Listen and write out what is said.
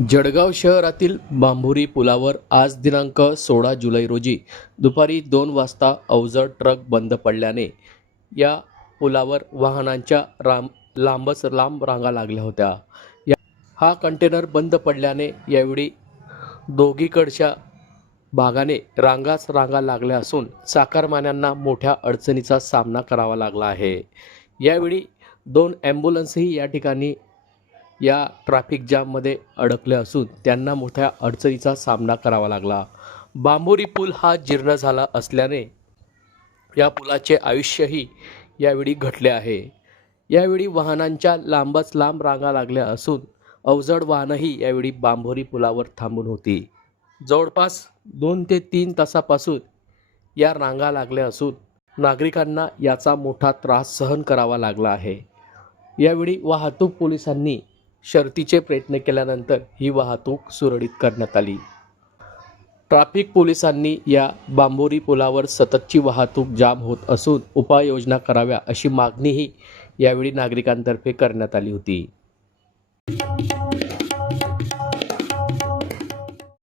जळगाव शहरातील बांभुरी पुलावर आज दिनांक सोळा जुलै रोजी दुपारी दोन वाजता अवजड ट्रक बंद पडल्याने या पुलावर वाहनांच्या राम लांबच लांब रांगा लागल्या होत्या. या हा कंटेनर बंद पडल्याने यावेळी दोघीकडच्या भागाने रांगाच रांगा लागल्या असून चाकरमान्यांना मोठ्या अडचणीचा सामना करावा लागला आहे. यावेळी दोन ॲम्ब्युलन्सही या ठिकाणी या ट्रॅफिक जाममध्ये अडकले असून त्यांना मोठ्या अडचणीचा सामना करावा लागला. बांबोरी पूल हा जीर्ण झाला असल्याने या पुलाचे आयुष्यही यावेळी घटले आहे. यावेळी वाहनांच्या लांबच लांब रांगा लागल्या असून अवजड वाहनंही यावेळी बांभोरी पुलावर थांबून होती. जवळपास दोन ते तीन तासापासून या रांगा लागल्या असून नागरिकांना याचा मोठा त्रास सहन करावा लागला आहे. यावेळी वाहतूक पोलिसांनी शर्तीचे प्रयत्न केल्यानंतर ही वाहतूक सुरळीत करण्यात आली. ट्रॅफिक पोलिसांनी या बांबोरी पुलावर सततची वाहतूक जाम होत असून उपाययोजना कराव्या अशी मागणीही यावेळी नागरिकांतर्फे करण्यात आली होती.